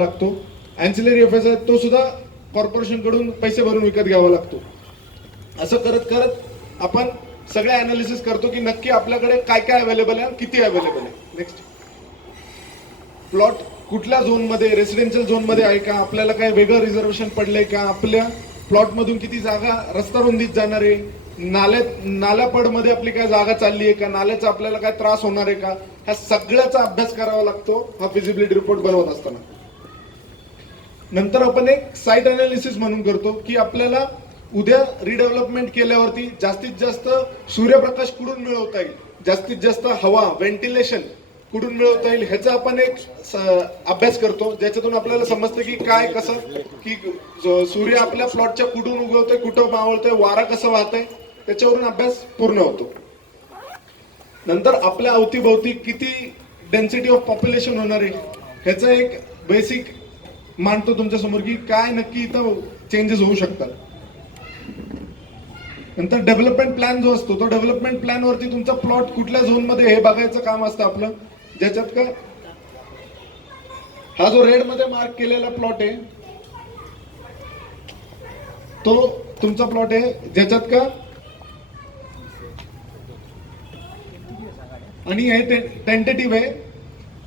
लागतो. Ancillary FSI तो सुद्धा कॉर्पोरेशन कडून पैसे भरून विकत घ्यावा लागतो. असं करत करत आपण सगळे अनालिसिस करतो की नक्की आपल्याकडे काय काय अवेलेबल आहे, किती अवेलेबल आहे. नेक्स्ट, प्लॉट कुठल्या झोन मध्ये, रेसिडेन्शियल झोन मध्ये आहे का, आपल्याला काय वेगळं रिझर्वेशन पडलंय का, आपल्या प्लॉट मधून किती जागा रस्ता रुंदीत जाणार आहे, नाल्यापड मध्ये आपली काय जागा चालली आहे का, नाल्याचा आपल्याला काय त्रास होणार आहे का, ह्या सगळ्याचा अभ्यास करावा लागतो हा फिजिबिलिटी रिपोर्ट बनवत असताना. नंतर आपण एक साईट अनालिसिस म्हणून करतो की आपल्याला उद्या रिडेव्हलपमेंट केल्यावरती जास्तीत जास्त सूर्यप्रकाश कुठून मिळवता येईल, जास्तीत जास्त हवा, व्हेंटिलेशन कुठून मिळवता येईल, ह्याचा आपण एक अभ्यास करतो. ज्याच्यातून आपल्याला समजतं की काय कसं, की सूर्य आपल्या प्लॉटच्या कुठून उगवतोय, कुठं मावळतोय, वारा कसं वाहतोय, त्याच्यावरून अभ्यास पूर्ण होतो. नंतर आपल्या अवतीभोवती किती डेन्सिटी ऑफ पॉप्युलेशन होणार आहे ह्याचा एक बेसिक मांडतो तुमच्या समोर की काय नक्की इथं चेंजेस होऊ शकतात. नंतर डेव्हलपमेंट प्लॅन जो असतो, तो डेव्हलपमेंट प्लॅन वरती तुमचा प्लॉट कुठल्या झोन मध्ये हे बघायचं काम असतं आपलं. ज्याच्यात का हा जो रेड मध्ये मार्क केलेला प्लॉट आहे तो तुमचा प्लॉट आहे, ज्याच्यात का आणि हे टेंटेटिव्ह आहे.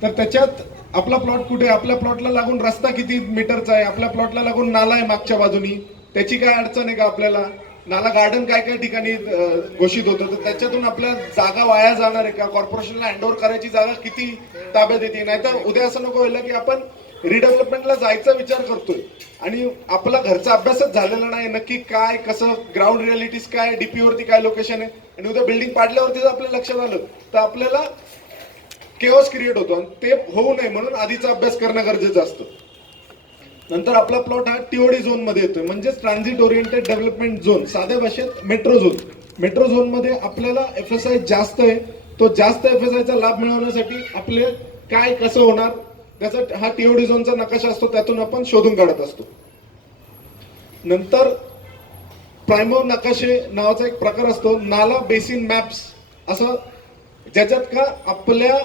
तर त्याच्यात आपला प्लॉट कुठे, आपल्या प्लॉटला लागून रस्ता किती मीटरचा आहे, आपल्या प्लॉटला लागून नाला आहे मागच्या बाजूनी, त्याची काय अडचण आहे का, आपल्याला नाला गार्डन काय काय ठिकाणी घोषित होतं, तर त्याच्यातून आपल्या जागा वाया जाणार आहे का, कॉर्पोरेशनला हँडओव्हर करायची जागा किती ताब्यात येते. नाही तर उद्या असं नको व्हायला की आपण रिडेव्हलपमेंटला जायचा विचार करतोय आणि आपला घरचा अभ्यासच झालेला नाही, नक्की काय कसं, ग्राउंड रियालिटीज काय, डीपी वरती काय लोकेशन आहे, आणि उद्या बिल्डिंग पाडल्यावरती जर आपल्या लक्षात आलं तर आपल्याला केओस क्रिएट होतो आणि ते होऊ नये म्हणून आधीचा अभ्यास करणं गरजेचं असतं. नंतर आपला प्लॉट हा टीओडी झोन मध्ये येतोय, म्हणजे ट्रान्झिट ओरिएंटेड डेव्हलपमेंट झोन, साध्या भाषेत मेट्रो झोन. मेट्रो झोन मध्ये आपल्याला एफएसआय जास्त आहे, तो जास्त एफएसआयचा लाभ मिळवण्यासाठी आपले काय कसं होणार त्याचा हा टीओडी झोनचा नकाशा असतो, त्यातून आपण शोधून काढत असतो. नंतर प्रायमो नकाशे नावाचा एक प्रकार असतो, नाला बेसिन मॅप्स असं, ज्याच्यात का आपल्या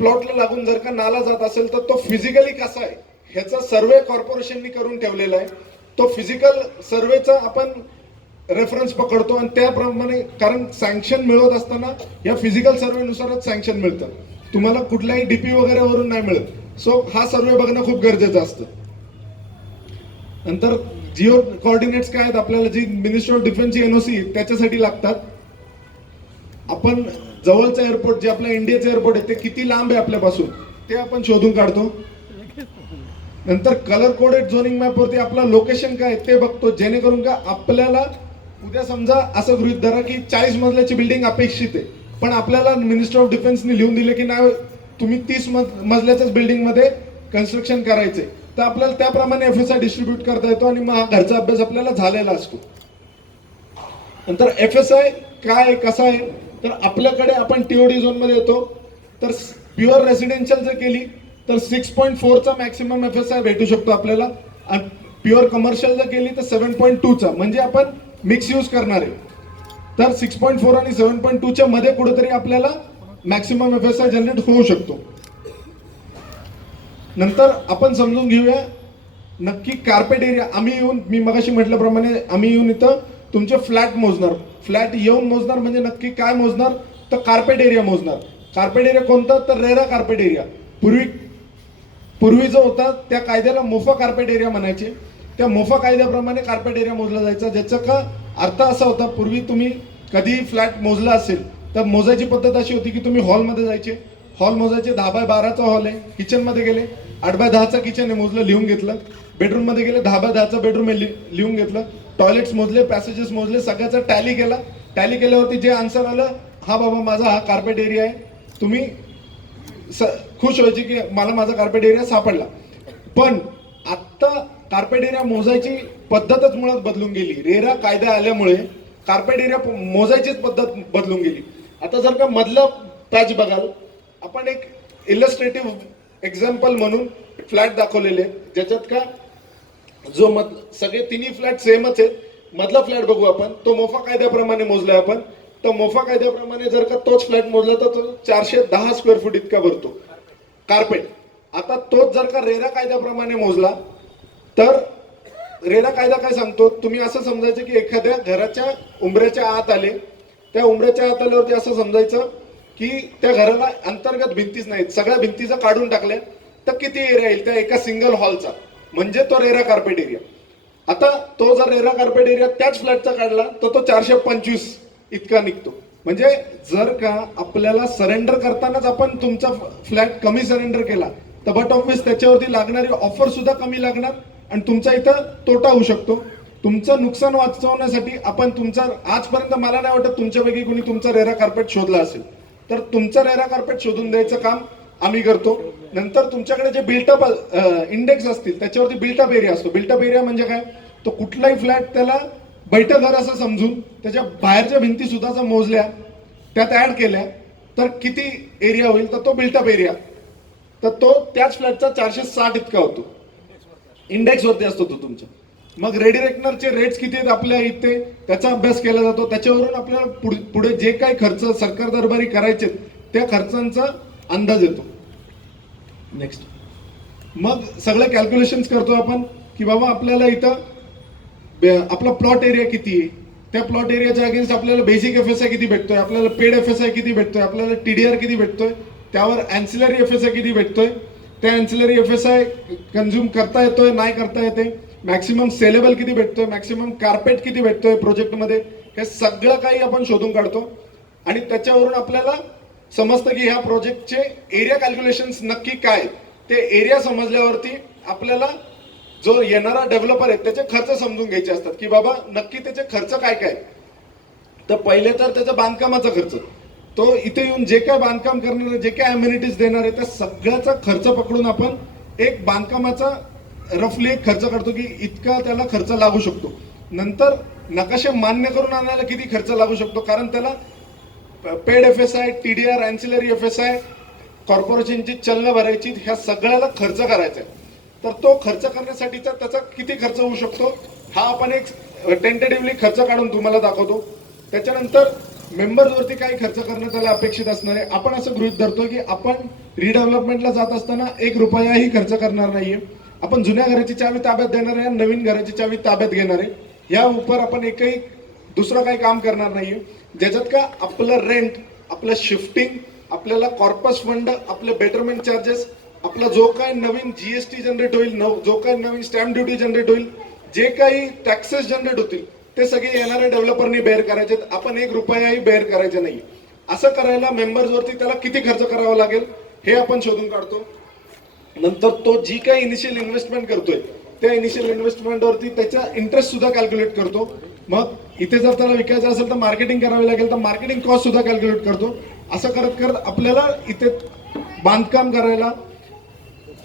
प्लॉटला लागून जर का नाला जात असेल तर तो फिजिकली कसा आहे ह्याचा सर्वे कॉर्पोरेशननी करून ठेवलेला आहे. तो फिजिकल सर्वेचा आपण रेफरन्स पकडतो आणि त्याप्रमाणे, कारण सँक्शन मिळवत असताना या फिजिकल सर्वेनुसारच सँक्शन मिळतं, तुम्हाला कुठल्याही डीपी वगैरे वरून नाही मिळत. सो हा सर्वे बघणं खूप गरजेचं असतं. नंतर जिओ कोऑर्डिनेट्स काय आहेत, आपल्याला जी मिनिस्ट्री ऑफ डिफेन्सची एनओसी त्याच्यासाठी लागतात. आपण जवळचं एअरपोर्ट जे आपलं इंडियाचं एअरपोर्ट आहे ते किती लांब आहे आपल्यापासून ते आपण शोधून काढतो. नंतर कलर कोडेड झोनिंग मॅप वरती आपलं लोकेशन काय ते बघतो, जेणेकरून का आपल्याला उद्या समजा असं गृहीत धरा की 40 मजल्याची बिल्डिंग अपेक्षित आहे, पण आपल्याला मिनिस्टर ऑफ डिफेन्सने लिहून दिले की नाही तुम्ही 30 मजल्याच्याच बिल्डिंग मध्ये कन्स्ट्रक्शन करायचे, तर आपल्याला त्याप्रमाणे एफएसआय डिस्ट्रीब्यूट करता येतो आणि मग हा घरचा अभ्यास आपल्याला झालेला असतो. नंतर एफएसआय काय कसा आहे, तर आपल्याकडे आपण टीओडी झोन मध्ये येतो, तर प्युअर रेसिडेन्शियल जर केली तर 6.4 चा मॅक्सिमम एफएसआय भेटू शकतो आपल्याला, आणि प्युअर कमर्शियल जर केली तर 7.2 चा, म्हणजे आपण मिक्स यूज करणार आहे. तर 6.4 आणि 7.2 च्या मध्ये कुठेतरी आपल्याला मॅक्सिमम एफएसआय जनरेट होऊ शकतो. नंतर आपण समजून घेऊया नक्की कार्पेट एरिया. आम्ही येऊन, मी मगाशी म्हटल्याप्रमाणे आम्ही येऊन इथं तुमचे फ्लॅट मोजणार, फ्लॅट येऊन मोजणार, म्हणजे नक्की काय मोजणार, तर कार्पेट एरिया मोजणार. कार्पेट एरिया कोणता, तर रेरा कार्पेट एरिया. पूर्वी जो होता त्या कायद्याला मोफा कार्पेट एरिया म्हणायचे, त्या मोफा कायद्याप्रमाणे कार्पेट एरिया मोजला जायचा. ज्याचा का अर्थ असा होता, पूर्वी तुम्ही कधी फ्लॅट मोजला असेल तर मोजायची पद्धत अशी होती की तुम्ही हॉलमध्ये जायचे, हॉल मोजायचे, 10x12चा हॉल आहे, किचन मध्ये गेले 8x10चा किचन आहे, मोजलं, लिहून घेतलं. बेडरूम मध्ये गेले 10x10चा बेडरूम आहे, लिहून घेतलं. टॉयलेट्स मोजले, पॅसेजेस मोजले, सगळ्याचा टॅली केला. टॅली केल्यावरती जे आन्सर आलं, हा बाबा माझा हा कार्पेट एरिया आहे, तुम्ही खुश व्हायची की मला माझा कार्पेट एरिया सापडला. पण आता कार्पेट एरिया मोजायची पद्धतच मुळात बदलून गेली. रेरा कायदा आल्यामुळे कार्पेट एरिया मोजायचीच पद्धत बदलून गेली. आता जर का मधलं पॅच बघाल, आपण एक इलस्ट्रेटिव्ह एक्झाम्पल म्हणून फ्लॅट दाखवलेले, ज्याच्यात का जो सगळे तिन्ही फ्लॅट सेमच आहेत. मधला फ्लॅट बघू आपण, तो मोफा कायद्याप्रमाणे मोजलाय आपण. तर मोफा कायद्याप्रमाणे जर का तोच फ्लॅट मोजला तर तो 410 स्क्वेअर फूट इतका भरतो कार्पेट. आता तोच जर का रेरा कायद्याप्रमाणे मोजला तर रेरा कायदा काय सांगतो, तुम्ही असं समजायचं की एखाद्या घराच्या उंबऱ्याच्या आत आले, त्या उंबऱ्याच्या आत आल्यावरती असं समजायचं की त्या घराला अंतर्गत भिंतीच नाहीत, सगळ्या भिंतीचा काढून टाकल्या तर किती एरिया येईल त्या एका सिंगल हॉलचा, म्हणजे तो रेरा कार्पेट एरिया. आता तो जर रेरा कार्पेट एरिया त्याच फ्लॅटचा काढला तर तो 425 इतका निघतो. म्हणजे जर का आपल्याला सरेंडर करतानाच आपण तुमचा फ्लॅट कमी सरेंडर केला तर बट ऑफिस त्याच्यावरती लागणारी ऑफर सुद्धा कमी लागणार आणि तुमचा इथं तोटा होऊ शकतो. तुमचं नुकसान वाचवण्यासाठी आपण तुमचा, आजपर्यंत मला नाही वाटत तुमच्यापैकी कोणी तुमचा रेरा कार्पेट शोधला असेल, तर तुमचं रेरा कार्पेट शोधून द्यायचं काम आम्ही करतो. नंतर तुमच्याकडे जे बिल्टअप इंडेक्स असतील त्याच्यावरती बिल्टअप एरिया असतो. बिल्टअप एरिया म्हणजे काय, तो कुठलाही फ्लॅट त्याला बैठक घर असं समजून त्याच्या बाहेरच्या भिंती सुद्धा जर मोजल्या त्यात ऍड केल्या तर किती एरिया होईल, तर तो बिल्टअप एरिया, तर तो त्याच फ्लॅटचा 460 इतका होतो. इंडेक्स वरती असतो तो तुमच्या. मग रेडी रेकनरचे रेट्स किती आहेत आपल्या इथे त्याचा अभ्यास केला जातो. त्याच्यावरून आपल्याला पुढे जे काही खर्च सरकार दरबारी करायचे त्या खर्चांचा अंदाज येतो. नेक्स्ट, मग सगळे कॅल्क्युलेशन्स करतो आपण की बाबा आपल्याला इथं आपला प्लॉट एरिया किती आहे, त्या प्लॉट एरियाच्या अगेन्स्ट आपल्याला बेसिक एफएसआय किती भेटतोय, आपल्याला पेड एफएसआय किती भेटतोय, आपल्याला टीडीआर किती भेटतोय, त्यावर अँसिलरी एफएसआय किती भेटतोय, त्या अँसिलरी एफएसआय कंझ्युम करता येतोय नाही करता येते, मॅक्सिमम सेलेबल किती भेटतोय, मॅक्सिमम कार्पेट किती भेटतोय प्रोजेक्टमध्ये, हे सगळं काही आपण शोधून काढतो. आणि त्याच्यावरून आपल्याला समजतं की ह्या प्रोजेक्टचे एरिया कॅल्क्युलेशन्स नक्की काय. ते एरिया समजल्यावरती आपल्याला जो येणारा डेव्हलपर आहे त्याचे खर्च समजून घ्यायचे असतात की बाबा नक्की त्याचे खर्च काय काय. तर पहिले तर त्याचा बांधकामाचा खर्च, तो इथे येऊन जे काय बांधकाम करणार, जे काय अम्युनिटीज देणार आहे त्या सगळ्याचा खर्च पकडून आपण एक बांधकामाचा रफली एक खर्च काढतो की इतका त्याला खर्च लागू शकतो. नंतर नकाशे मान्य करून आणायला किती खर्च लागू शकतो, कारण त्याला paid FSI, TDR, ancillary FSI, कॉर्पोरेशनची चलन भरायची, ह्या सगळ्याला खर्च करायचा आहे. तर तो खर्च करण्यासाठीचा त्याचा किती खर्च होऊ शकतो हा आपण एक टेंटेटिव्हली खर्च काढून तुम्हाला दाखवतो. त्याच्यानंतर मेंबर्सवरती काही खर्च करणं त्याला अपेक्षित असणार आहे. आपण असं गृहीत धरतो की आपण रिडेव्हलपमेंटला जात असताना 1 रुपयाही खर्च करणार नाहीये. आपण जुन्या घराची चावी ताब्यात देणार आहे, नवीन घराची चावी ताब्यात घेणार आहे. या उपर आपण एकही दुसरं काही काम करणार नाहीये. ज्याच्यात का आपलं रेंट, आपलं शिफ्टिंग, आपल्याला कॉर्पस फंड, आपले बेटरमेंट चार्जेस, आपला जो काही नवीन जीएसटी जनरेट होईल, जो काही नवीन स्टॅम्प ड्युटी जनरेट होईल, जे काही टॅक्सेस जनरेट होतील ते सगळे येणाऱ्या डेव्हलपरनी बेअर करायचे. आपण 1 रुपयाही बेअर करायचे नाही. असं करायला मेंबर्सवरती त्याला किती खर्च करावा लागेल हे आपण शोधून काढतो. नंतर तो जी काही इनिशियल इन्व्हेस्टमेंट करतोय त्या इनिशियल इन्व्हेस्टमेंटवरती त्याचा इंटरेस्ट सुद्धा कॅल्क्युलेट करतो. मग इथे जर त्याला विकायचं असेल तर मार्केटिंग करावी लागेल तर मार्केटिंग कॉस्ट सुद्धा कॅल्क्युलेट करतो. असं करत करत आपल्याला इथे बांधकाम करायला,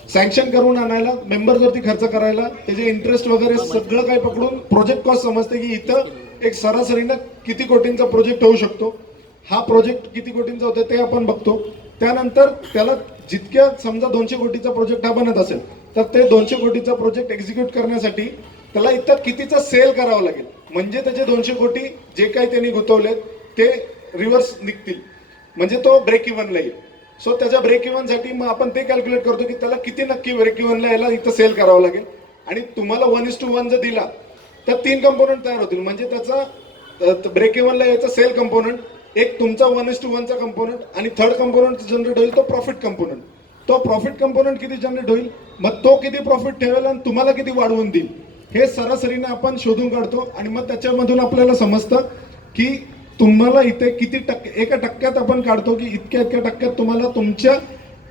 सँक्शन करून आणायला, मेंबर्सवरती खर्च करायला, त्याचे इंटरेस्ट वगैरे सगळं काही पकडून प्रोजेक्ट कॉस्ट समजते की इथं एक सरासरीनं किती कोटींचा प्रोजेक्ट होऊ शकतो. हा प्रोजेक्ट किती कोटींचा होतो ते आपण बघतो. त्यानंतर त्याला जितक्या समजा 200 कोटीचा प्रोजेक्ट हा बनत असेल तर ते 200 कोटीचा प्रोजेक्ट एक्झिक्यूट करण्यासाठी त्याला इथं कितीचा सेल करावा लागेल, म्हणजे त्याचे 200 कोटी जे काही त्यांनी गुंतवलेत ते रिव्हर्स निघतील, म्हणजे तो ब्रेक इव्हनला येईल. सो त्याच्या ब्रेक इव्हनसाठी मग आपण ते कॅल्क्युलेट करतो की त्याला किती नक्की ब्रेक इव्हनला यायला इथं सेल करावं लागेल. आणि तुम्हाला 1:1 जर दिला तर 3 कंपोनंट तयार होतील, म्हणजे त्याचा ब्रेक इव्हनला यायचा सेल कंपोनंट, एक तुमचा 1:1चा कंपोनंट, आणि थर्ड कंपोनंट जनरेट होईल तो प्रॉफिट कंपोनंट. तो प्रॉफिट कंपोनंट किती जनरेट होईल, मग तो किती प्रॉफिट ठेवेल आणि तुम्हाला किती वाढवून देईल हे सरासरीने आपण शोधून काढतो. आणि मग त्याच्यामधून आपल्याला समजतं की तुम्हाला इथे किती टक्के, एका टक्क्यात आपण काढतो की इतक्या टक्क्यात तुम्हाला तुमच्या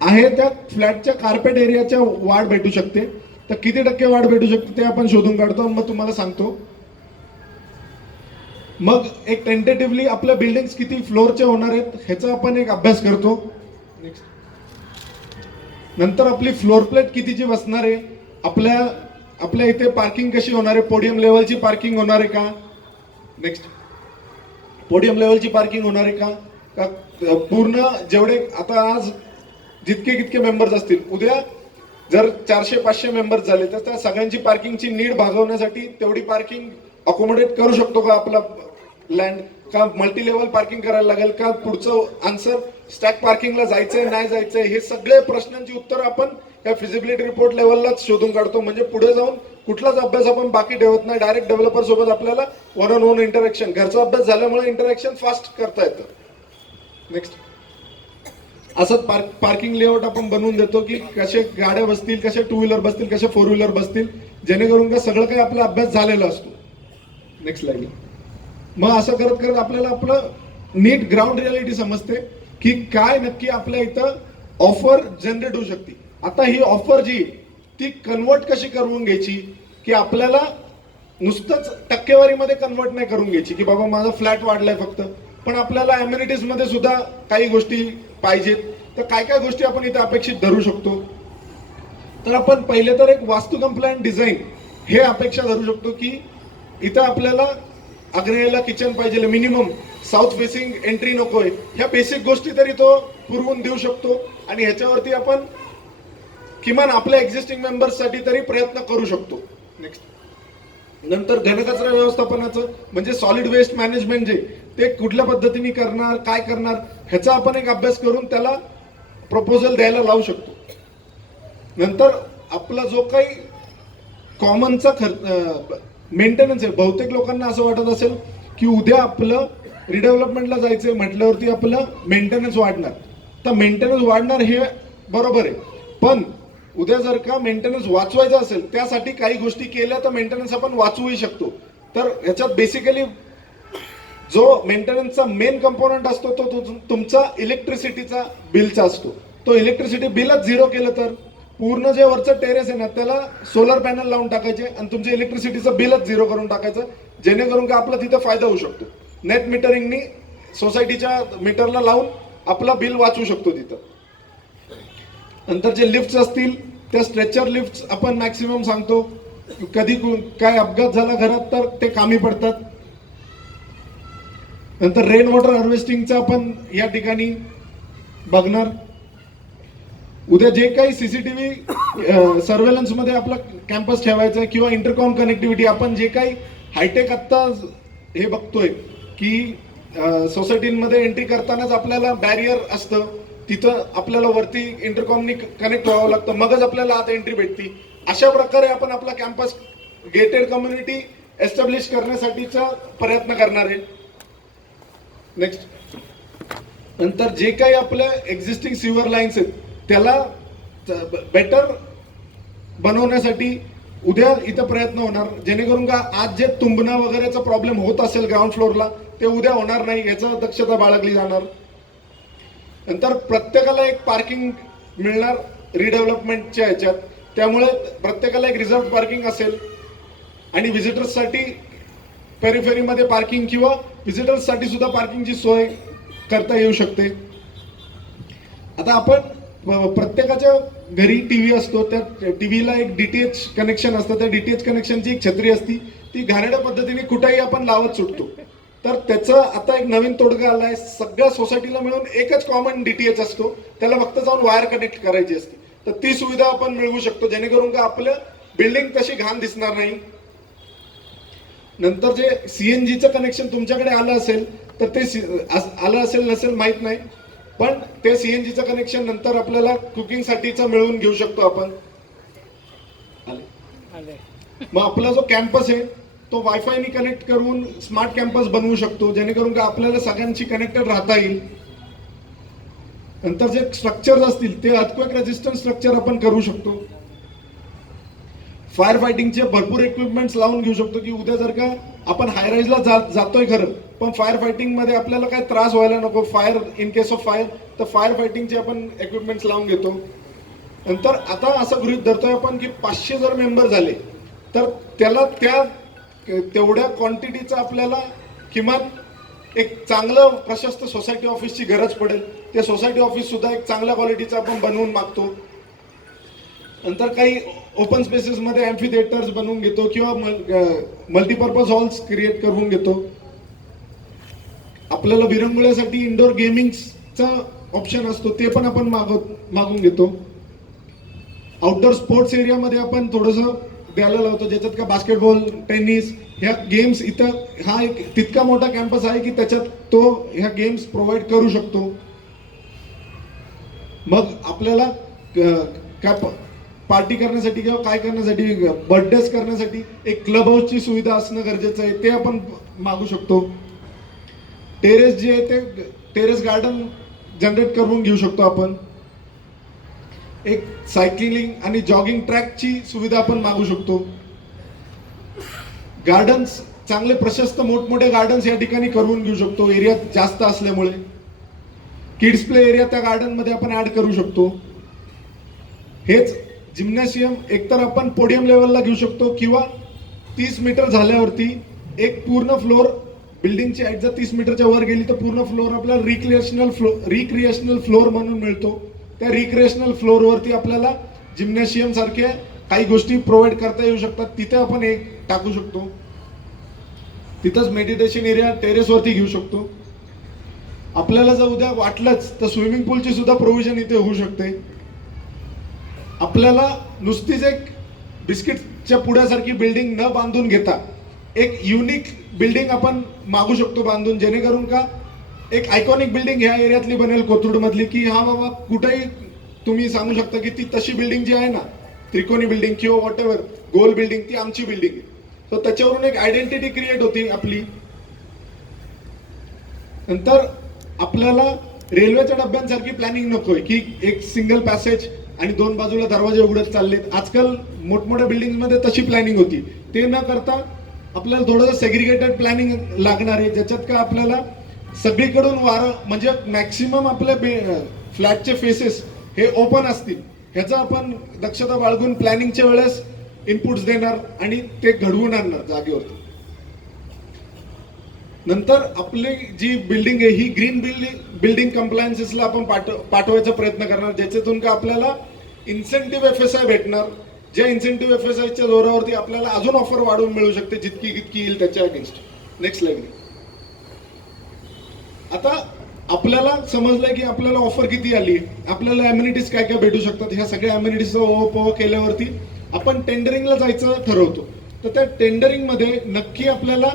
आहे त्या फ्लॅटच्या कार्पेट एरियाच्या वाढ भेटू शकते. तर किती टक्के वाढ भेटू शकते ते आपण शोधून काढतो, मग तुम्हाला सांगतो. मग एक टेंटेटिव्हली आपल्या बिल्डिंग्स किती फ्लोअरचे होणार आहेत ह्याचा आपण एक अभ्यास करतो. नंतर आपली फ्लोअर प्लेट कितीची बसणार आहे, आपल्या इथे पार्किंग कशी होणार आहे, पोडियम लेवलची पार्किंग होणार आहे का, नेक्स्ट पोडियम लेवलची पार्किंग होणार आहे का पूर्ण जेवढे आता आज जितके मेंबर्स असतील, उद्या जर 400-500 मेंबर्स झाले तर त्या सगळ्यांची पार्किंगची नीड भागवण्यासाठी तेवढी पार्किंग अकोमोडेट करू शकतो का आपला लँड, का मल्टी लेवल पार्किंग करायला लागेल का, पुढचं आन्सर स्टॅक पार्किंगला जायचंय नाही जायचंय, हे सगळे प्रश्नांची उत्तर आपण ह्या फिजिबिलिटी रिपोर्ट लेवललाच शोधून काढतो. म्हणजे पुढे जाऊन कुठलाच अभ्यास आपण बाकी ठेवत नाही. डायरेक्ट डेव्हलपर सोबत आपल्याला वन ऑन वन इंटरॅक्शन, घरचा अभ्यास झाल्यामुळे इंटरॅक्शन फास्ट करता येतं. नेक्स्ट, असंच पार्किंग लेआउट आपण बनवून देतो की कसे गाड्या बसतील, कसे टू व्हीलर बसतील, कसे फोर व्हीलर बसतील, जेणेकरून का सगळं काही आपला अभ्यास झालेला असतो. Next slide. मग असं करत करत आपल्याला आपलं नीट ग्राउंड रियालिटी समजते की काय नक्की आपल्या इथं ऑफर जनरेट होऊ शकते. आता ही ऑफर जी ती कन्वर्ट कशी करून घ्यायची, की आपल्याला नुसतंच टक्केवारीमध्ये कन्वर्ट नाही करून घ्यायची की बाबा माझा फ्लॅट वाढलाय फक्त, पण आपल्याला अम्युनिटीज मध्ये सुद्धा काही गोष्टी पाहिजेत. तर काय काय गोष्टी आपण इथे अपेक्षित धरू शकतो. तर आपण पहिले तर एक वास्तू कंप्लायंट डिझाईन हे अपेक्षा धरू शकतो की इथं आपल्याला आग्नेयला किचन पाहिजे, मिनिमम साऊथ फेसिंग एंट्री नकोय. ह्या बेसिक गोष्टी तरी तो पुरवून देऊ शकतो आणि ह्याच्यावरती आपण किमान आपल्या एक्झिस्टिंग मेंबर्ससाठी तरी प्रयत्न करू शकतो. नेक्स्ट, नंतर घनकचरा व्यवस्थापनाचं म्हणजे सॉलिड वेस्ट मॅनेजमेंट जे ते कुठल्या पद्धतीने करणार, काय करणार, ह्याचा आपण एक अभ्यास करून त्याला प्रपोजल द्यायला लावू शकतो. नंतर आपला जो काही कॉमनचा खर्च मेंटेनन्स आहे, बहुतेक लोकांना असं वाटत असेल की उद्या आपलं रिडेव्हलपमेंटला जायचंय म्हटल्यावरती आपलं मेंटेनन्स वाढणार. तर मेंटेनन्स वाढणार हे बरोबर आहे, पण उद्या जर का मेंटेनन्स वाचवायचा असेल त्यासाठी काही गोष्टी केल्या तर मेंटेनन्स आपण वाचवूही शकतो. तर ह्याच्यात बेसिकली जो मेंटेनन्सचा मेन कंपोनंट असतो तो तुमचा इलेक्ट्रिसिटीचा बिलचा असतो. तो इलेक्ट्रिसिटी बिलच झिरो केलं तर पूर्ण जे वरचं टेरेस आहे ना त्याला सोलर पॅनल लावून टाकायचे आणि तुमच्या इलेक्ट्रिसिटीचं बिलच झिरो करून टाकायचं, जेणेकरून का आपला तिथं फायदा होऊ शकतो. नेट मीटरिंगनी सोसायटीच्या मीटरला लावून आपला बिल वाचवू शकतो तिथं. नंतर जे लिफ्ट असतील त्या स्ट्रेचर लिफ्ट आपण मॅक्सिमम सांगतो, कधी काय अपघात झाला घरात तर ते कामी पडतात. नंतर रेन वॉटर हार्वेस्टिंगचं आपण या ठिकाणी बघणार. उद्या जे काही सीसीटीव्ही सर्वेलन्स मध्ये आपला कॅम्पस ठेवायचा आहे किंवा इंटरकॉम कनेक्टिव्हिटी, आपण जे काही हायटेक आत्ता हे बघतोय की सोसायटीमध्ये एंट्री करतानाच आपल्याला बॅरियर असतं, तिथं आपल्याला वरती इंटरकॉमनी कनेक्ट व्हावं लागतं, मगच आपल्याला आत एंट्री भेटती. अशा प्रकारे आपण आपला कॅम्पस गेटेड कम्युनिटी एस्टॅब्लिश करण्यासाठीचा प्रयत्न करणार आहे. नेक्स्ट, नंतर जे काही आपल्या एक्झिस्टिंग सिव्हर लाईन्स आहेत त्याला बेटर बनवण्यासाठी उद्या इथं प्रयत्न होणार, जेणेकरून का आज जे तुंबणं वगैरेचा प्रॉब्लेम होत असेल ग्राउंड फ्लोअरला ते उद्या होणार नाही, याचा दक्षता बाळगली जाणार. नंतर प्रत्येकाला एक पार्किंग मिळणार रिडेव्हलपमेंटच्या ह्याच्यात, त्यामुळे प्रत्येकाला एक रिझर्व्ह पार्किंग असेल आणि व्हिजिटर्ससाठी पेरिफेरीमध्ये पार्किंग किंवा व्हिजिटर्ससाठी सुद्धा पार्किंगची सोय करता येऊ शकते. आता आपण प्रत्येकाच्या घरी टीव्ही असतो, त्या टीव्हीला एक डीटीएच कनेक्शन असतं, त्या डीटीएच कनेक्शनची एक छत्री असती, ती घाणेरड्या पद्धतीने कुठेही आपण लावत सुटतो. तर त्याचं आता एक नवीन तोडगा आलाय, सगळ्या सोसायटीला मिळून एकच कॉमन डीटीएच असतो, त्याला फक्त जाऊन वायर कनेक्ट करायची असते. तर ती सुविधा आपण मिळवू शकतो, जेणेकरून का आपल्या बिल्डिंग तशी घाण दिसणार नाही. नंतर जे सीएनजीचं कनेक्शन तुमच्याकडे आलं असेल तर ते आलं असेल नसेल माहित नाही, पण ते सीएनजीचं कनेक्शन नंतर आपल्याला कुकिंग साठीचं मिळवून घेऊ शकतो आपण. मग आपला जो कॅम्पस आहे तो वायफायनी कनेक्ट करून स्मार्ट कॅम्पस बनवू शकतो, जेणेकरून का आपल्याला सगळ्यांची कनेक्टेड राहता येईल. नंतर जे स्ट्रक्चर असतील ते अर्थक्वेक रेजिस्टंट स्ट्रक्चर आपण करू शकतो. फायर फायटिंगचे भरपूर इक्विपमेंट्स लावून घेऊ शकतो की उद्या जर का आपण हायराईजला जातोय खरं, पण फायर फायटिंग मध्ये आपल्याला काही त्रास व्हायला नको, fire in case of fire, तर फायर फायटिंगचे आपण इक्विपमेंट्स लावून घेतो. नंतर आता असं गृहीत धरतोय आपण की 500 जर मेंबर झाले तर त्याला तेवढ्या क्वांटिटीचा आपल्याला किमान एक चांगलं प्रशस्त सोसायटी ऑफिसची गरज पडेल. ते सोसायटी ऑफिस सुद्धा एक चांगल्या क्वालिटीचं आपण बनवून मागतो. नंतर काही ओपन स्पेसेस मध्ये अँफी थिएटर्स बनवून घेतो किंवा मल्टीपर्पज हॉल्स क्रिएट करून घेतो. आपल्याला विरंगुळ्यासाठी इंडोर गेमिंगचा ऑप्शन असतो, ते पण आपण मागून घेतो. आउटडोर स्पोर्ट्स एरियामध्ये आपण थोडंसं द्यायला लावतो, ज्याच्यात का बास्केटबॉल, टेनिस ह्या गेम्स, इथं हा एक तितका मोठा कॅम्पस आहे की त्याच्यात तो ह्या गेम्स प्रोव्हाइड करू शकतो. मग आपल्याला पार्टी करण्यासाठी किंवा काय करण्यासाठी, बर्थडेज करण्यासाठी एक क्लब हाऊसची सुविधा असणं गरजेचं आहे, ते आपण मागू शकतो. टेरेस जे आहे ते टेरेस गार्डन जनरेट करून घेऊ शकतो आपण. एक सायकलिंग आणि जॉगिंग ट्रॅकची सुविधा आपण मागू शकतो. गार्डन्स चांगले प्रशस्त मोठमोठे गार्डन्स या ठिकाणी करून घेऊ शकतो, एरिया जास्त असल्यामुळे. किड्स प्ले एरिया त्या गार्डन मध्ये आपण ऍड करू शकतो. हेच जिम्नॅशियम एकतर आपण पोडियम लेवलला घेऊ शकतो किंवा 30 मीटर झाल्यावरती एक पूर्ण फ्लोर, बिल्डिंगची हाईट जर 30 मीटरच्या वर गेली तर पूर्ण फ्लोर आपल्याला रिक्रिएशनल फ्लोर म्हणून मिळतो. त्या रिक्रिएशनल फ्लोअरवरती आपल्याला जिम्नॅशियम सारख्या काही गोष्टी प्रोव्हाइड करता येऊ शकतात, तिथे आपण एक टाकू शकतो. तिथंच मेडिटेशन एरिया टेरेसवरती घेऊ शकतो. आपल्याला जर उद्या वाटलंच तर स्विमिंग पूलची सुद्धा प्रोव्हिजन इथे होऊ शकते. आपल्याला नुसतीच एक बिस्किटच्या पुड्यासारखी बिल्डिंग न बांधून घेता एक युनिक बिल्डिंग आपण मागू शकतो बांधून, जेणेकरून का एक आयकॉनिक बिल्डिंग ह्या एरियातली बनेल कोथरूड मधली, की हा बाबा कुठेही तुम्ही सांगू शकता की ती तशी बिल्डिंग जी आहे ना, त्रिकोणी बिल्डिंग किंवा वॉट एव्हर गोल बिल्डिंग, ती आमची बिल्डिंग आहे. तर त्याच्यावरून एक आयडेंटिटी क्रिएट होती आपली. नंतर आपल्याला रेल्वेच्या डब्यांसारखी प्लॅनिंग नकोय की एक सिंगल पॅसेज आणि 2 बाजूला दरवाजे उघडत चाललेत. आजकाल मोठमोठ्या बिल्डिंग मध्ये तशी प्लॅनिंग होती. ते न करता आपल्याला थोडंसं सेग्रिगेटेड प्लॅनिंग लागणार आहे, ज्याच्यात का आपल्याला सगळीकडून वारं, म्हणजे मॅक्सिमम आपल्या फ्लॅटचे फेसेस हे ओपन असतील, ह्याचा आपण दक्षता बाळगून प्लॅनिंगच्या वेळेस इनपुट्स देणार आणि ते घडवून आणणार जागेवरती. नंतर आपली जी बिल्डिंग आहे ही ग्रीन बिल्डिंग कंप्लायन्सेसला आपण पाठवायचा प्रयत्न करणार, ज्याच्यातून का आपल्याला इन्सेंटिव्ह FSI भेटणार. ज्या इन्सेंटिव्ह FSIच्या जोरावरती आपल्याला अजून ऑफर वाढवून मिळू शकते, जितकी कितकी येईल त्याच्या अगेन्स्ट. Next slide. आता आपल्याला समजलंय की आपल्याला ऑफर किती आली, आपल्याला अम्युनिटीज काय काय भेटू शकतात. ह्या सगळ्या अम्युनिटीजचा ओव्हर केल्यावरती आपण टेंडरिंगला जायचं ठरवतो. तर त्या टेंडरिंग मध्ये नक्की आपल्याला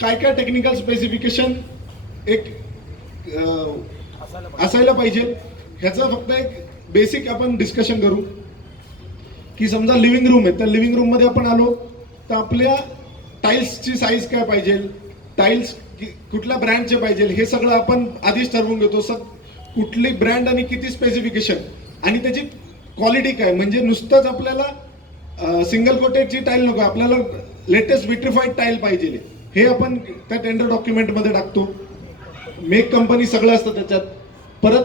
काय काय टेक्निकल स्पेसिफिकेशन एक असायला पाहिजे, ह्याचं फक्त एक बेसिक आपण डिस्कशन करू. की समजा लिव्हिंग रूम आहे, तर लिव्हिंग रूम मध्ये आपण आलो तर आपल्या टाईल्सची साईज काय पाहिजे, टाईल्स कुठल्या ब्रँडचे पाहिजे, हे सगळं आपण आधीच ठरवून घेतो. कुठली ब्रँड आणि किती स्पेसिफिकेशन आणि त्याची क्वालिटी काय. म्हणजे नुसतंच आपल्याला सिंगल कोटेडची टाईल नको, आपल्याला लेटेस्ट विट्रिफाईड टाईल पाहिजे, हे आपण त्या टेंडर डॉक्युमेंट मध्ये टाकतो. मेक कंपनी सगळं असतं त्याच्यात. परत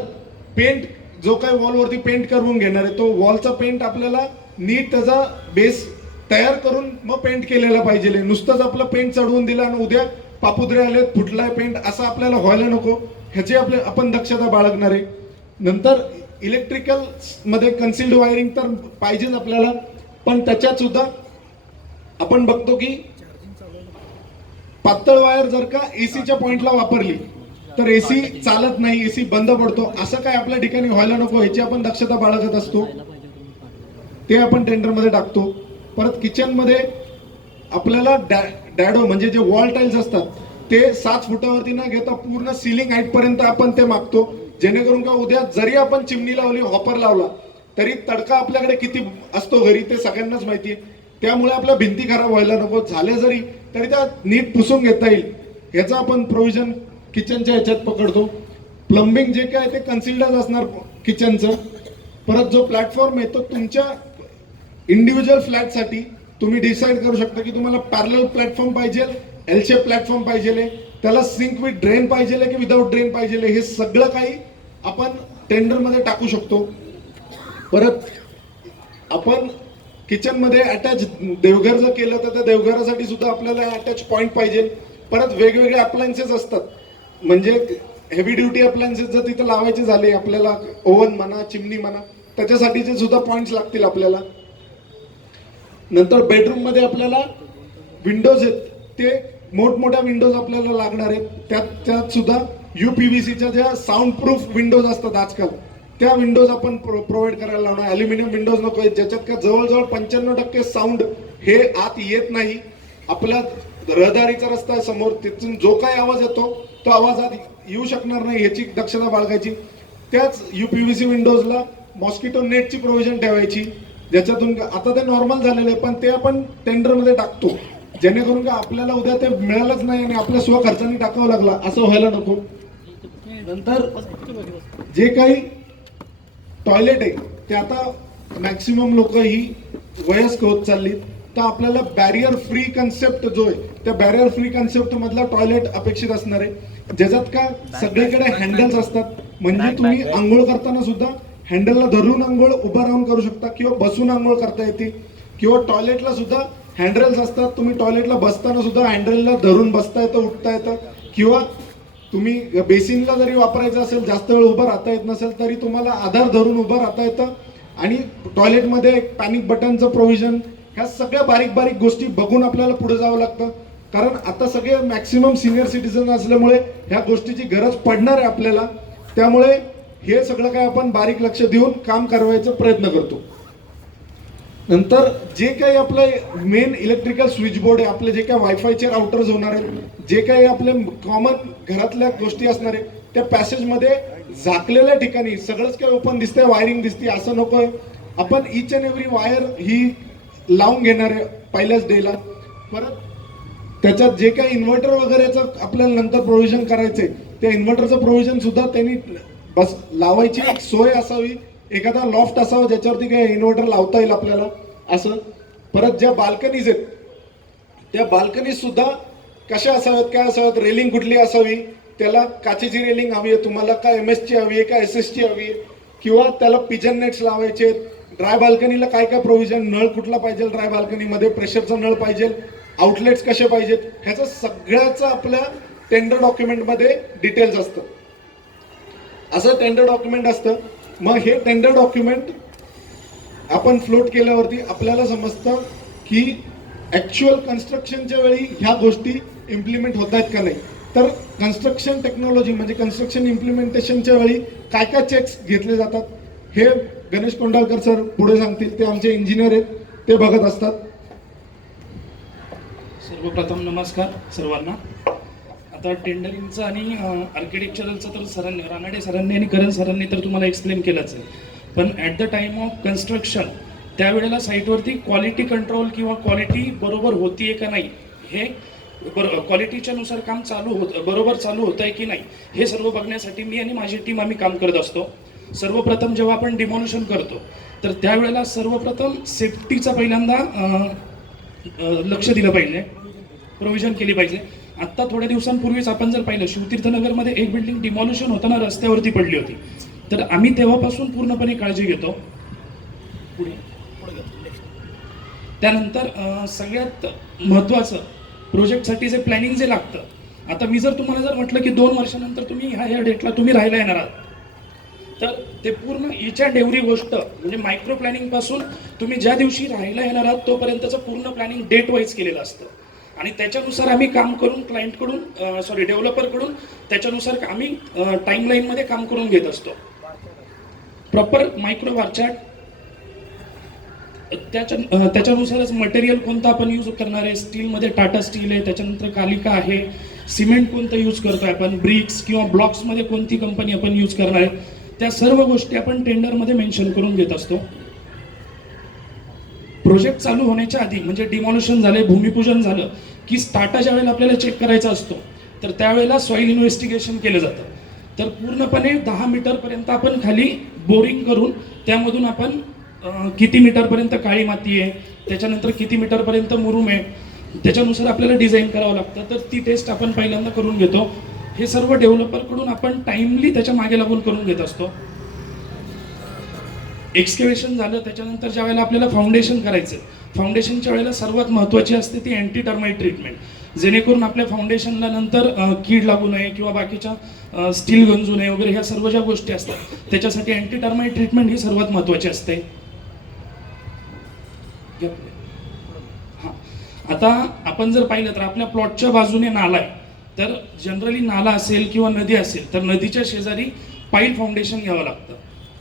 पेंट, जो काही वॉलवरती पेंट करून घेणार आहे, तो वॉलचा पेंट आपल्याला नीट त्याचा बेस तयार करून मग पेंट केलेला पाहिजे. नुसतंच आपलं पेंट चढवून दिला आणि उद्या पापुद्रे आले, फुटलाय पेंट, असं आपल्याला व्हायला नको, ह्याची आपण दक्षता बाळगणार आहे. नंतर इलेक्ट्रिकल मध्ये कन्सिल्ड वायरिंग तर पाहिजेच आपल्याला, पण त्याच्यात सुद्धा आपण बघतो की पातळ वायर जर का एसीच्या पॉइंटला वापरली तर एसी चालत नाही, एसी बंद पडतो. असं काय आपल्या ठिकाणी व्हायला नको, ह्याची आपण दक्षता बाळगत असतो, ते आपण टेंडर मध्ये टाकतो. परत किचन मध्ये आपल्याला डॅडो म्हणजे जे वॉल टाईल्स असतात ते 7 फुटावरती न घेता पूर्ण सिलिंग हाईट पर्यंत आपण ते मागतो, जेणेकरून का उद्या जरी आपण चिमणी लावली, हॉपर लावला, तरी तडका आपल्याकडे किती असतो घरी ते सगळ्यांनाच माहिती आहे. त्यामुळे आपल्या भिंती खराब व्हायला नको, झाल्या जरी तरी त्या नीट पुसून घेता येईल, ह्याचा आपण प्रोव्हिजन किचनच्या ह्याच्यात पकडतो. प्लंबिंग जे काय ते कन्सिल्डच असणार किचनचं. परत जो प्लॅटफॉर्म आहे तो तुमच्या इंडिव्हिज्युअल फ्लॅटसाठी तुम्ही डिसाईड करू शकता की तुम्हाला पॅरलल प्लॅटफॉर्म पाहिजे, एल शेप प्लॅटफॉर्म पाहिजे, त्याला सिंक विथ ड्रेन पाहिजे की विदाउट ड्रेन पाहिजे, हे सगळं काही आपण टेंडर मध्ये टाकू शकतो. परत आपण किचन मध्ये अटॅच देवघर जर केलं तर त्या देवघरासाठी सुद्धा आपल्याला अटॅच पॉइंट पाहिजे. परत वेगवेगळे अप्लायन्सेस असतात, म्हणजे हेवी ड्युटी अप्लायन्सेस जर तिथे लावायचे झाले आपल्याला, ओव्हन म्हणा, चिमणी म्हणा, त्याच्यासाठीचे सुद्धा पॉइंट्स लागतील आपल्याला. नंतर बेडरूम मध्ये आपल्याला विंडोज आहेत, ते मोठमोठ्या विंडोज आपल्याला लागणार आहेत. त्यात सुद्धा UPVCच्या ज्या साऊंड प्रूफ विंडोज असतात आजकाल, त्या विंडोज आपण प्रोव्हाइड करायला लावणार. अल्युमिनियम विंडोज नको, ज्याच्यात का जवळजवळ 95% साऊंड हे आत येत नाही. आपला रहदारीचा रस्ता आहे समोर, तिथून जो काही आवाज येतो तो आवाज आत येऊ शकणार नाही, याची दक्षता बाळगायची. त्याच UPVC विंडोजला मॉस्किटो नेटची प्रोव्हिजन ठेवायची. ज्याच्यातून आता ते नॉर्मल झालेले पण ते आपण टेंडरमध्ये टाकतो, जेणेकरून का आपल्याला उद्या ते मिळालंच नाही आणि आपल्या स्वखर्चाने टाकावं लागला असं व्हायला नको. नंतर जे काही टॉयलेट आहे ते आता मॅक्सिमम लोक ही वयस्क होत चालली, तर आपल्याला बॅरियर फ्री कन्सेप्ट जो आहे त्या बॅरियर फ्री कन्सेप्ट मधला टॉयलेट अपेक्षित असणार आहे, ज्याच्यात का सगळीकडे हँडल्स असतात, म्हणजे तुम्ही आंघोळ करताना सुद्धा हँडलला धरून आंघोळ उभं राहून करू शकता किंवा बसून आंघोळ करता येते, किंवा टॉयलेटला सुद्धा हँडरेल्स असतात, तुम्ही टॉयलेटला बसताना सुद्धा हँडलला धरून बसता येतं, उठता येतं, किंवा तुम्ही बेसिनला जरी वापरायचं असेल, जास्त वेळ उभं राहता येत नसेल तरी तुम्हाला आधार धरून उभं राहता येतं. आणि टॉयलेटमध्ये एक पॅनिक बटनचं प्रोव्हिजन, ह्या सगळ्या बारीक बारीक गोष्टी बघून आपल्याला पुढे जावं लागतं, कारण आता सगळे मॅक्सिमम सिनियर सिटीजन असल्यामुळे ह्या गोष्टीची गरज पडणार आहे आपल्याला. त्यामुळे हे सगळं काय आपण बारीक लक्ष देऊन काम करवायचा प्रयत्न करतो. नंतर जे काही आपलं मेन इलेक्ट्रिकल स्विच बोर्ड आहे, आपले जे काही वायफायचे राउटर्स होणार आहेत, जे काही आपले कॉमन घरातल्या गोष्टी असणार आहे, त्या पॅसेजमध्ये झाकलेल्या ठिकाणी सगळंच काही ओपन दिसतंय, वायरिंग दिसते असं नकोय. आपण इच अँड एव्हरी वायर ही लावून घेणार आहे पहिल्याच डेला. परत त्याच्यात जे काही इन्व्हर्टर वगैरेचं आपल्याला नंतर प्रोव्हिजन करायचंय, त्या इन्व्हर्टरचं प्रोव्हिजन सुद्धा त्यांनी बस लावायची एक सोय असावी, एखादा लॉफ्ट असावा ज्याच्यावरती काय इन्व्हर्टर लावता येईल आपल्याला असं. परत ज्या बाल्कनीज आहेत त्या बाल्कनीज सुद्धा कशा असाव्यात, काय असाव्यात, रेलिंग कुठली असावी, त्याला काचेची रेलिंग हवी आहे तुम्हाला, का MS ची हवी आहे, का SS ची हवी आहे, किंवा त्याला पिजन नेट्स लावायचे. ड्राय बाल्कनीला काय काय प्रोव्हिजन, नळ कुठला पाहिजे ड्राय बाल्कनीमध्ये, प्रेशरचा नळ पाहिजे, आउटलेट्स कसे पाहिजेत, ह्याचं सगळ्याचं आपल्या टेंडर डॉक्युमेंटमध्ये डिटेल्स असतं. असं टेंडर डॉक्युमेंट असतं. मग हे टेंडर डॉक्युमेंट आपण फ्लोट केल्यावरती आपल्याला समजतं की ऍक्च्युअल कन्स्ट्रक्शनच्या वेळी ह्या गोष्टी इम्प्लिमेंट होत आहेत का नाही. तर कन्स्ट्रक्शन टेक्नॉलॉजी म्हणजे कन्स्ट्रक्शन इम्प्लिमेंटेशनच्या वेळी काय काय चेक्स घेतले जातात हे गणेश कोंडाळकर सर पुढे सांगतील, ते आमचे इंजिनियर आहेत, ते बघत असतात. सर्वप्रथम नमस्कार सर्वांना. आता टेंडरिंगचं आणि आर्किटेक्चरलचं तर सरांनी, रानाडे सरांनी आणि करण सरांनी तर तुम्हाला एक्सप्लेन केलंच आहे, पण at the time of construction त्यावेळेला साईटवरती क्वालिटी कंट्रोल किंवा क्वालिटी बरोबर होतीये का नाही, हे क्वालिटीच्या नुसार काम बरोबर चालू होतं आहे की नाही, हे सर्व बघण्यासाठी मी आणि माझी टीम आम्ही काम करत असतो. सर्वप्रथम जेव्हा आपण डिमॉल्युशन करतो तर त्यावेळेला सर्वप्रथम सेफ्टीचा पहिल्यांदा लक्ष दिलं पाहिजे, प्रोव्हिजन केली पाहिजे. आत्ता थोड्या दिवसांपूर्वीच आपण जर पाहिलं, शिवतीर्थनगरमध्ये एक बिल्डिंग डिमॉल्युशन होताना रस्त्यावरती पडली होती, तर आम्ही तेव्हापासून पूर्णपणे काळजी घेतो. त्यानंतर सगळ्यात महत्त्वाचं प्रोजेक्टसाठी जे प्लॅनिंग जे लागतं, आता मी जर तुम्हाला जर म्हटलं की 2 वर्षानंतर तुम्ही ह्या डेटला तुम्ही राहायला येणार आहात, तर ते पूर्ण इच अँड एव्हरी गोष्ट म्हणजे मायक्रो प्लॅनिंग पासून तुम्ही ज्या दिवशी राहायला येणार आहात तोपर्यंतचं पूर्ण प्लॅनिंग डेट वाईज केलेलं असतं, आणि त्याच्यानुसार आम्ही काम करून क्लायंटकडून डेव्हलपरकडून त्याच्यानुसार आम्ही टाईमलाईनमध्ये काम करून घेत असतो. प्रॉपर मायक्रो वारचार्ट, त्याच्यानुसारच मटेरियल कोणतं आपण यूज करणार आहे. स्टीलमध्ये टाटा स्टील आहे, त्याच्यानंतर कालिका आहे. सिमेंट कोणतं यूज करतोय आपण, ब्रिक्स किंवा ब्लॉक्समध्ये कोणती कंपनी आपण यूज करणार आहे, त्या सर्व गोष्टी आपण टेंडरमध्ये मेन्शन करून घेत असतो. प्रोजेक्ट चालू होण्याच्या आधी म्हणजे डिमॉल्युशन झाले, भूमिपूजन झालं की स्टार्टाच्या वेळेला आपल्याला चेक करायचा असतो, तर त्यावेळेला सॉईल इन्व्हेस्टिगेशन केलं जातं. तर पूर्णपणे 10 मीटरपर्यंत आपण खाली बोरिंग करून त्यामधून आपण किती मीटरपर्यंत काळी माती आहे, त्याच्यानंतर किती मीटरपर्यंत मुरुम आहे, त्याच्यानुसार आपल्याला डिझाईन करावं लागतं. तर ती टेस्ट आपण पहिल्यांदा करून घेतो. हे सर्व डेव्हलपरकडून आपण टाइमली त्याच्या मागे लागून करून घेत असतो. एक्सकेव्हेशन झालं, त्याच्यानंतर ज्या वेळेला आपल्याला फाउंडेशन करायचं, फाउंडेशनच्या वेळेला सर्वात महत्त्वाची असते ती अँटी टर्माइट ट्रीटमेंट, जेणेकरून आपल्या फाउंडेशनला नंतर कीड लागू नये किंवा बाकीच्या स्टील गंजू नये वगैरे, ह्या सर्व ज्या गोष्टी असतात त्याच्यासाठी अँटी टर्माइट ट्रीटमेंट ही सर्वात महत्त्वाची असते. हां, आता आपण जर पाहिलं तर आपल्या प्लॉटच्या बाजूने नाला आहे, तर जनरली नाला असेल किंवा नदी असेल तर नदीच्या शेजारी पाईल फाउंडेशन घ्यावं लागतं,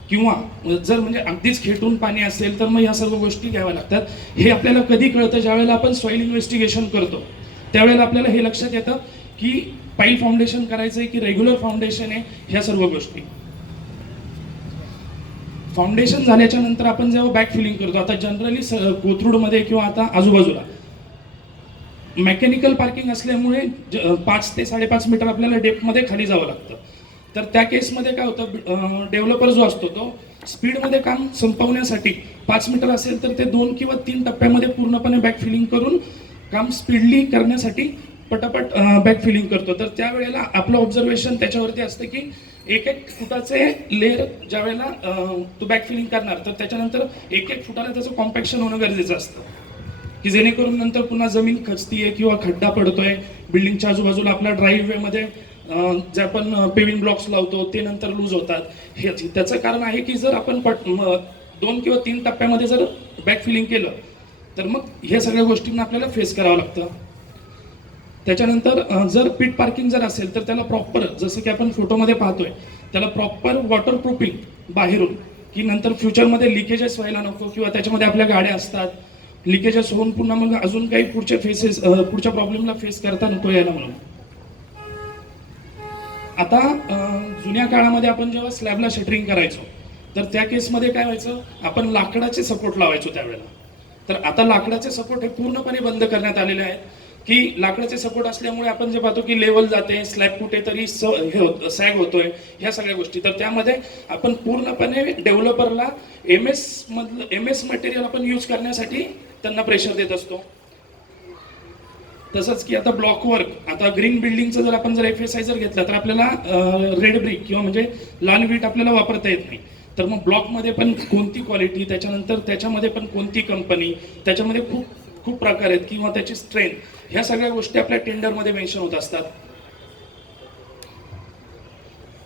किंवा जर म्हणजे अगदीच खेटून पाणी असेल तर मग ह्या सर्व गोष्टी घ्याव्या लागतात. हे आपल्याला कधी कळतं, ज्यावेळेला आपण सॉईल इन्व्हेस्टिगेशन करतो त्यावेळेला आपल्याला हे लक्षात येतं की पाईल फाउंडेशन करायचं आहे की रेग्युलर फाउंडेशन आहे, ह्या सर्व गोष्टी. फाउंडेशन झाल्याच्या नंतर आपण जेव्हा बॅक फिलिंग करतो, आता जनरली कोथरूडमध्ये किंवा आता आजूबाजूला मेकॅनिकल पार्किंग असल्यामुळे 5 ते 5.5 मीटर आपल्याला डेप्थमध्ये खाली जावं लागतं. तर त्या केसमध्ये काय होतं, डेव्हलपर जो असतो तो स्पीडमध्ये काम संपवण्यासाठी 5 मीटर असेल तर ते 2 किंवा 3 टप्प्यामध्ये पूर्णपणे बॅक फिलिंग करून काम स्पीडली करण्यासाठी पटापट बॅक फिलिंग करतो. तर त्यावेळेला आपलं ऑब्झर्वेशन त्याच्यावरती असतं की एक फुटाचे लेअर ज्या वेळेला तो बॅक फिलिंग करणार तर त्याच्यानंतर एक फुटाला त्याचं कॉम्पॅक्शन होणं गरजेचं असतं, की जेणेकरून नंतर पुन्हा जमीन खचतीये किंवा खड्डा पडतोय बिल्डिंगच्या आजूबाजूला आपल्या ड्राईव्हवेमध्ये जे आपण पेविंग ब्लॉक्स लावतो ते नंतर लूज होतात. हे त्याचं कारण आहे की जर आपण 2 किंवा 3 टप्प्यामध्ये जर बॅक फिलिंग केलं तर मग हे सगळ्या गोष्टींना आपल्याला फेस करावं लागतं. त्याच्यानंतर जर पिट पार्किंग जर असेल तर त्याला प्रॉपर, जसं की आपण फोटोमध्ये पाहतोय, त्याला प्रॉपर वॉटर प्रूफिंग बाहेरून, की नंतर फ्युचरमध्ये लिकेजेस व्हायला नको किंवा त्याच्यामध्ये आपल्या गाड्या असतात, लिकेजेस होऊन पुन्हा मग अजून काही पुढच्या प्रॉब्लेमला फेस करता नको यायला म्हणून. आता जुन्या काळामध्ये आपण जेव्हा स्लॅबला शटरिंग करायचो तर त्या केसमध्ये काय व्हायचं, आपण लाकडाचे सपोर्ट लावायचो त्यावेळेला. तर आता लाकडाचे सपोर्ट हे पूर्णपणे बंद करण्यात आलेले आहेत, की लाकडाचे सपोर्ट असल्यामुळे आपण जे पाहतो की लेवल जाते, स्लॅब कुठेतरी सॅग होतोय, ह्या सगळ्या गोष्टी. तर त्यामध्ये आपण पूर्णपणे डेव्हलपरला एम एस मटेरियल आपण यूज करण्यासाठी त्यांना प्रेशर देत असतो. तसंच की आता ब्लॉक वर्क, आता ग्रीन बिल्डिंगचं जर आपण FSI जर घेतलं तर आपल्याला रेड ब्रिक किंवा म्हणजे लाल वीट आपल्याला वापरता येत नाही. तर मग ब्लॉकमध्ये पण कोणती क्वालिटी, त्याच्यानंतर त्याच्यामध्ये पण कोणती कंपनी, त्याच्यामध्ये खूप प्रकार आहेत किंवा त्याची स्ट्रेंथ, ह्या सगळ्या गोष्टी आपल्या टेंडरमध्ये मेन्शन होत असतात.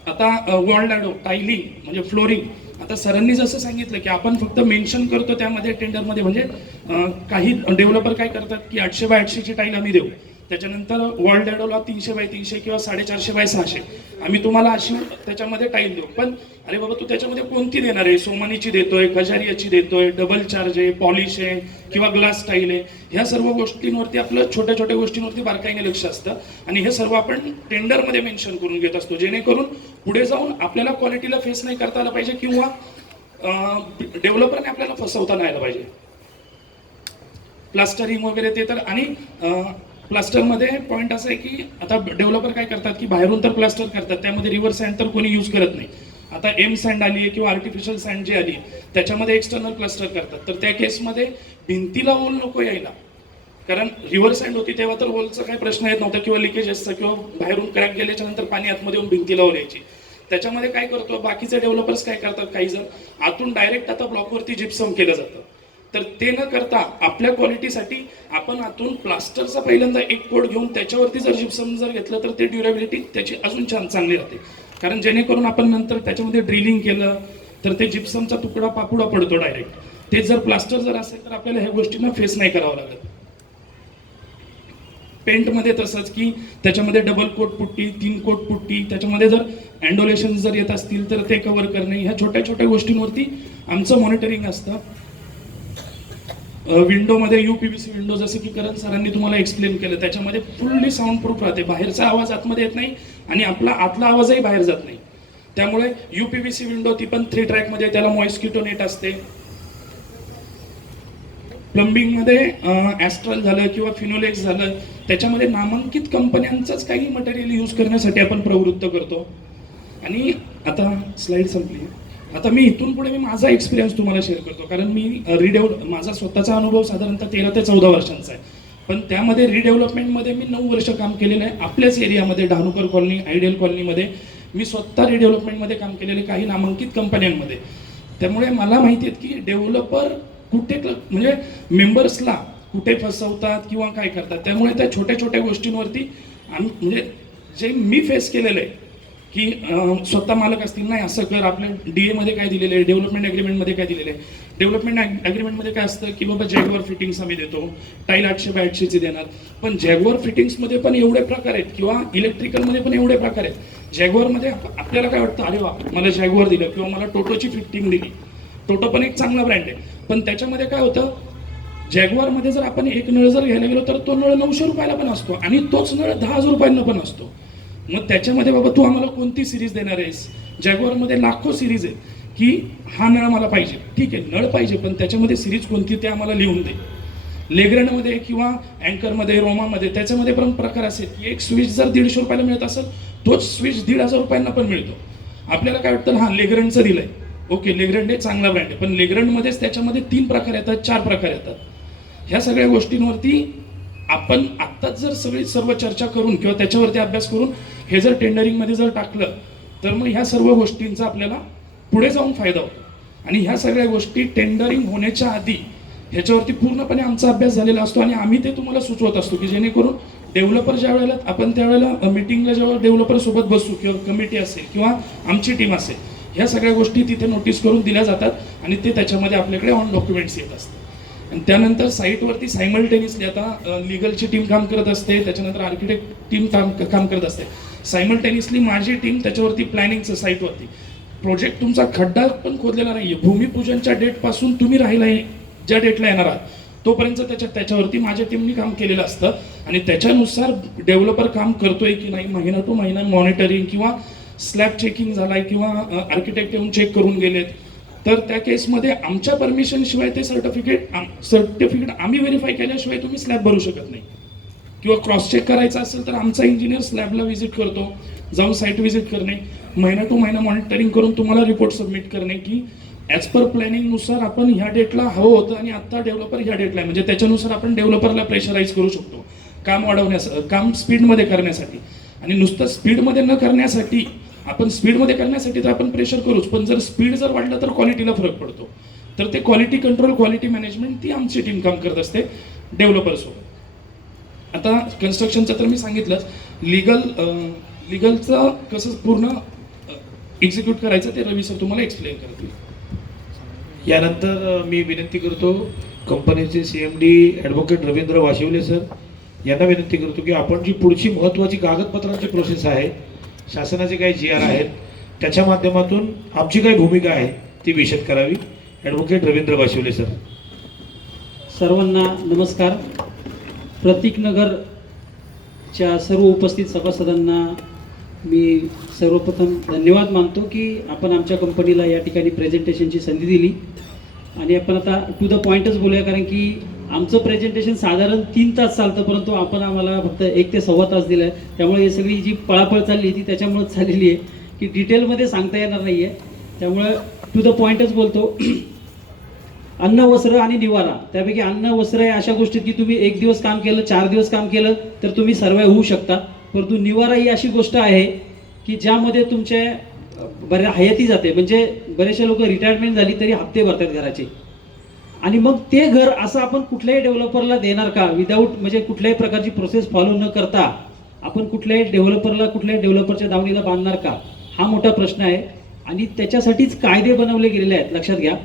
आता वॉल डॅडो, टायलिंग म्हणजे फ्लोरिंग, आता सरांनी जसं सांगितलं की आपण फक्त मेन्शन करतो त्यामध्ये टेंडरमध्ये, म्हणजे काही डेव्हलपर काय करतात की 800 बाय 800 ची टाईल आम्ही देऊ, त्याच्यानंतर वॉल डॅडोला 300 बाय 300 किंवा 450 बाय 600 आम्ही तुम्हाला अशी त्याच्यामध्ये टाईल देऊ. पण अरे बाबा, तू त्याच्यामध्ये कोणती देणार आहे, सोमानीची देतोय, कजारियाची देतोय, डबल चार्ज आहे, पॉलिश आहे किंवा ग्लास टाईल आहे, ह्या सर्व गोष्टींवरती आपलं छोट्या छोट्या गोष्टींवरती बारकाईने लक्ष असतं. आणि हे सर्व आपण टेंडरमध्ये मेन्शन करून घेत असतो, जेणेकरून पुढे जाऊन आपल्याला क्वालिटीला फेस नाही करता आलं पाहिजे किंवा डेव्हलपरने आपल्याला फसवता नाही आलं पाहिजे. प्लास्टरिंग वगैरे ते तर, आणि प्लास्टरमध्ये पॉईंट असं आहे की आता डेव्हलपर काय करतात की बाहेरून तर प्लास्टर करतात, त्यामध्ये रिव्हर्स सँड तर कोणी यूज करत नाही. आता एम सँड आली आहे किंवा आर्टिफिशियल सँड जी आली त्याच्यामध्ये एक्सटर्नल प्लास्टर करतात. तर त्या केसमध्ये भिंतीला होल नको यायला, कारण रिव्हर्स सँड होती तेव्हा तर होलचा काही प्रश्न येत नव्हता किंवा लिकेजेसचा, किंवा बाहेरून क्रॅक गेल्याच्या नंतर पाणी आतमध्ये येऊन भिंतीला होल यायची. त्याच्यामध्ये काय करतो बाकीचे डेव्हलपर्स काय करतात, काही जण आतून डायरेक्ट आता ब्लॉकवरती जिप्सम केलं जातं. तर ते न करता आपल्या क्वालिटीसाठी आपण आतून प्लास्टरचा पहिल्यांदा एक कोड घेऊन त्याच्यावरती जर जिप्सम जर घेतलं तर ते ड्युरेबिलिटी त्याची अजून चांगली राहते. कारण जेणेकरून आपण नंतर त्याच्यामध्ये ड्रिलिंग केलं तर ते जिप्समचा तुकडा पापुडा पडतो डायरेक्ट. ते जर प्लास्टर जर असेल तर आपल्याला ह्या गोष्टींना फेस नाही करावं लागत. पेंटमध्ये तसंच की त्याच्यामध्ये double coat putty, 3 coat putty, त्याच्यामध्ये जर अँडोलेशन जर येत असतील तर ते कव्हर करणे, ह्या छोट्या छोट्या गोष्टींवरती आमचं मॉनिटरिंग असतं. विंडोमध्ये UPVC विंडो, जसं की करण सरांनी तुम्हाला एक्सप्लेन केलं, त्याच्यामध्ये फुल्ली साऊंड प्रूफ राहते, बाहेरचा आवाज आतमध्ये येत नाही आणि आपला आतला आवाजही बाहेर जात नाही. त्यामुळे UPVC विंडो ती पण 3 ट्रॅकमध्ये, त्याला मॉस्किटो नेट असते. प्लंबिंगमध्ये ॲस्ट्रल झालं किंवा फिनोलेक्स झालं, त्याच्यामध्ये नामांकित कंपन्यांचंच काही मटेरियल यूज करण्यासाठी आपण प्रवृत्त करतो. आणि आता स्लाइड संपली. आता मी इथून पुढे माझा एक्सपिरियन्स तुम्हाला शेअर करतो, कारण मी माझा स्वतःचा अनुभव साधारणतः 13 ते 14 वर्षांचा आहे. पण त्यामध्ये रिडेव्हलपमेंटमध्ये मी 9 वर्ष काम केलेलं आहे. आपल्याच एरियामध्ये डहाणूकर कॉलनी, आयडियल कॉलनीमध्ये मी स्वतः रिडेव्हलपमेंटमध्ये काम केलेले काही नामांकित कंपन्यांमध्ये. त्यामुळे मला माहिती आहे की डेव्हलपर कुठे म्हणजे मेंबर्सला कुठे फसवतात किंवा काय करतात. त्यामुळे त्या छोट्या छोट्या गोष्टींवरती म्हणजे जे मी फेस केलेलं आहे की स्वतः मालक असतील, नाही असं कर, आपल्या DA मध्ये काय दिलेलं आहे, डेव्हलपमेंट ॲग्रीमेंटमध्ये काय दिलेलं आहे. डेव्हलपमेंट ॲग्रीमेंटमध्ये काय असतं की बाबा जॅगवर फिटिंग्स आम्ही देतो, टाईल 800 बाय 800ची देणार. पण जॅगवर फिटिंग्समध्ये पण एवढे प्रकार आहेत किंवा इलेक्ट्रिकलमध्ये पण एवढे प्रकार आहेत. जॅगवरमध्ये आपल्याला काय वाटतं, अरे वा मला जॅगवर दिलं किंवा मला टोटोची फिटिंग दिली. टोटो पण एक चांगला ब्रँड आहे, पण त्याच्यामध्ये काय होतं, जॅगवारमध्ये जर आपण एक नळ जर घ्यायला गेलो तर तो नळ 900 रुपयाला पण असतो आणि तोच नळ 10,000 रुपयांना पण असतो. मग त्याच्यामध्ये बाबा तू आम्हाला कोणती सिरीज देणार आहेस. जॅगवारमध्ये लाखो सिरीज आहे. की हा नळ मला पाहिजे, ठीक आहे नळ पाहिजे, पण त्याच्यामध्ये सिरीज कोणती ते आम्हाला लिहून दे. लेग्रंडमध्ये किंवा अँकरमध्ये रोमामध्ये त्याच्यामध्ये पण प्रकार असेल की एक स्विच जर 150 रुपयाला मिळत असेल, तोच स्विच 1,500 रुपयांना पण मिळतो. आपल्याला काय वाटतं हा लेग्रंडचं दिलंय, ओके लेग्रंड हे चांगला ब्रँड आहे, पण लेग्रंडमध्येच त्याच्यामध्ये 3 प्रकार येतात, 4 प्रकार येतात. ह्या सगळ्या गोष्टींवरती आपण आत्ताच जर सर्व चर्चा करून किंवा त्याच्यावरती अभ्यास करून हे जर टेंडरिंगमध्ये जर टाकलं तर मग ह्या सर्व गोष्टींचा आपल्याला पुढे जाऊन फायदा होतो. आणि ह्या सगळ्या गोष्टी टेंडरिंग होण्याच्या आधी ह्याच्यावरती पूर्णपणे आमचा अभ्यास झालेला असतो आणि आम्ही ते तुम्हाला सुचवत असतो की जेणेकरून डेव्हलपर ज्या वेळेला आपण त्यावेळेला मिटिंगला जेव्हा डेव्हलपर सोबत बसू किंवा कमिटी असेल किंवा आमची टीम असेल, ह्या सगळ्या गोष्टी तिथे नोटीस करून दिल्या जातात आणि ते त्याच्यामध्ये आपल्याकडे ऑन डॉक्युमेंट्स येत असतात. आणि त्यानंतर साईटवरती सायमल्टेनियसली आता लिगलची टीम काम करत असते, त्याच्यानंतर आर्किटेक्ट टीम काम करत असते. सायमल्टेनियसली माझी टीम त्याच्यावरती प्लॅनिंगचं साईटवरती प्रोजेक्ट तुमचा खड्डा पण खोदलेला नाहीये, भूमिपूजनच्या डेटपासून तुम्ही राहिला ज्या डेटला येणार आहात तोपर्यंत त्याच्यावरती माझ्या टीमनी काम केलेलं असतं आणि त्याच्यानुसार डेव्हलपर काम करतोय की नाही महिना टू महिना मॉनिटरिंग किंवा स्लॅब चेकिंग झालाय किंवा आर्किटेक्ट येऊन चेक करून गेलेत, तर त्या केसमध्ये आमच्या परमिशनशिवाय ते सर्टिफिकेट आम्ही व्हेरीफाय केल्याशिवाय तुम्ही स्लॅब भरू शकत नाही. किंवा क्रॉस चेक करायचा असेल तर आमचा इंजिनियर स्लॅबला व्हिजिट करतो, जाऊन साईट व्हिजिट करणे, महिना टू महिना मॉनिटरिंग करून तुम्हाला रिपोर्ट सबमिट करणे की ॲज पर प्लॅनिंगनुसार आपण ह्या डेटला हवं होतं आणि आत्ता डेव्हलपर ह्या डेटला आहे, म्हणजे त्याच्यानुसार आपण डेव्हलपरला प्रेशराईज करू शकतो काम काम स्पीडमध्ये करण्यासाठी. आणि नुसतं स्पीडमध्ये न करण्यासाठी आपण स्पीडमध्ये करण्यासाठी तर आपण प्रेशर करूच, पण जर स्पीड जर वाढलं तर क्वालिटीला फरक पडतो. तर ते क्वालिटी कंट्रोल क्वालिटी मॅनेजमेंट ती आमची टीम काम करत असते डेव्हलपरसोबत. आता कन्स्ट्रक्शनचं तर मी सांगितलंच, लिगलचं कसं पूर्ण एक्झिक्यूट करायचं ते रवी सर तुम्हाला एक्सप्लेन करतील. यानंतर मी विनंती करतो कंपनीचे CMD advocate Ravindra Vashivale sir यांना विनंती करतो की आपण जी पुढची महत्त्वाची कागदपत्रांची प्रोसेस आहे, शासनाचे काही GR आहेत, त्याच्या माध्यमातून आमची काही भूमिका आहे ती विशद करावी. Advocate Ravindra Vashivale sir. सर्वांना नमस्कार. प्रतीक नगरच्या सर्व उपस्थित सभासदांना मी सर्वप्रथम धन्यवाद मानतो की आपण आमच्या कंपनीला या ठिकाणी प्रेझेंटेशनची संधी दिली आणि आपण आता टू द पॉईंटच बोलूया, कारण की आमचं प्रेझेंटेशन साधारण 3 तास चालतं, परंतु आपण आम्हाला फक्त 1 ते सव्वा तास दिला आहे. त्यामुळे ही सगळी जी पळापळ चालली ती त्याच्यामुळेच झालेली आहे की डिटेलमध्ये सांगता येणार नाही आहे. त्यामुळं टू द पॉईंटच बोलतो. अन्न, वस्त्र आणि निवारा, त्यापैकी अन्न वस्त्र आहे अशा गोष्टीत की तुम्ही 1 दिवस काम केलं, 4 दिवस काम केलं तर तुम्ही सर्वाइव्ह होऊ शकता, परंतु निवारा ही अशी गोष्ट आहे की ज्यामध्ये तुमच्या बऱ्या हयाती जाते. म्हणजे बरेचसे लोक रिटायरमेंट झाली तरी हप्ते भरतात घराचे, आणि मग ते घर असं आपण कुठल्याही डेव्हलपरला देणार का? विदाऊट म्हणजे कुठल्याही प्रकारची प्रोसेस फॉलो न करता आपण कुठल्याही डेव्हलपरच्या दावणीला बांधणार का? हा मोठा प्रश्न आहे आणि त्याच्यासाठीच कायदे बनवले गेलेले आहेत. लक्षात घ्या,